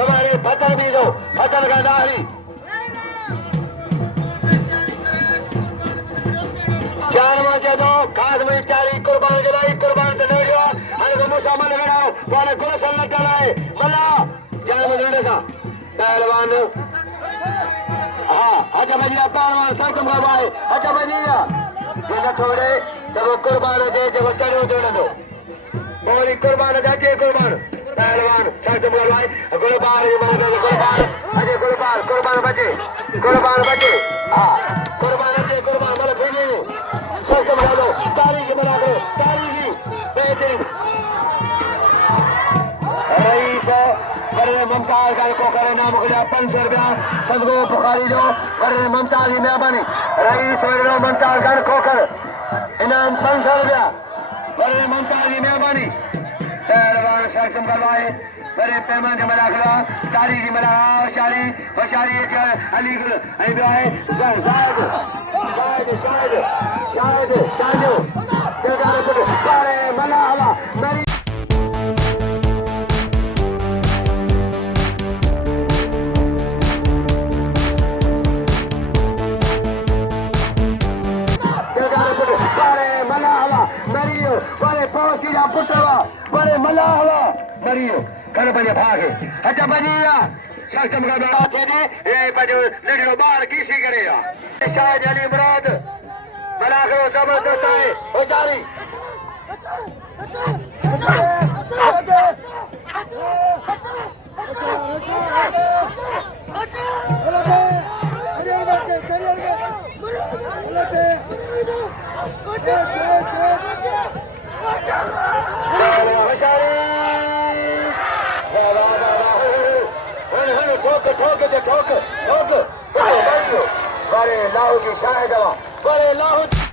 सवारी फतल भी दो फतल का दाढ़ी चार मजे दो खास में चारी कुर्बान जलाई कुर्बान तो नहीं हुआ हर को मुसा मन लगाओ वाले गुलशन न चलाए मल्ला चार मजे का पहलवान हाँ अच्छा भैया पहलवान सब तुम करवाए अच्छा भैया ये छोड़े जब वो कुर्बान हो जाए जब वो चलो जोड़ दो बोली कुर्बान हो जाए कुर्बान पहलवान सब तुम करवाए गुलबार अजय कुर्बान बचे हाँ कुर्बान अजय कुर्बान मतलब फिर सब तुम करो तारीख बना दो तारीख बेहतरीन रईस बड़े मुमताज का को करे नाम को 500 रुपया सदगो बुखारी जो बड़े मुमताज की मेहरबानी रईस बड़े मुमताज का को कर इनाम 500 रुपया बड़े मुमताज की मेहरबानी पहलवान शर्कम करवाए बड़े पैमान जमा रखा तारीख की मना होशियारी अलीगुल शायद चांदो बड़े मना हवा मेरी बड़े पहुंच की पुटवा बड़े मला हवा मरियो कर बजे भागे अच्छा बजिया सक्षम का बात है ये बजे लेडो बाहर किसी करेगा शायद अली मुराद बना करो जबरदस्त है हो जारी ठोक बड़े लाहू की शायद बड़े लाहू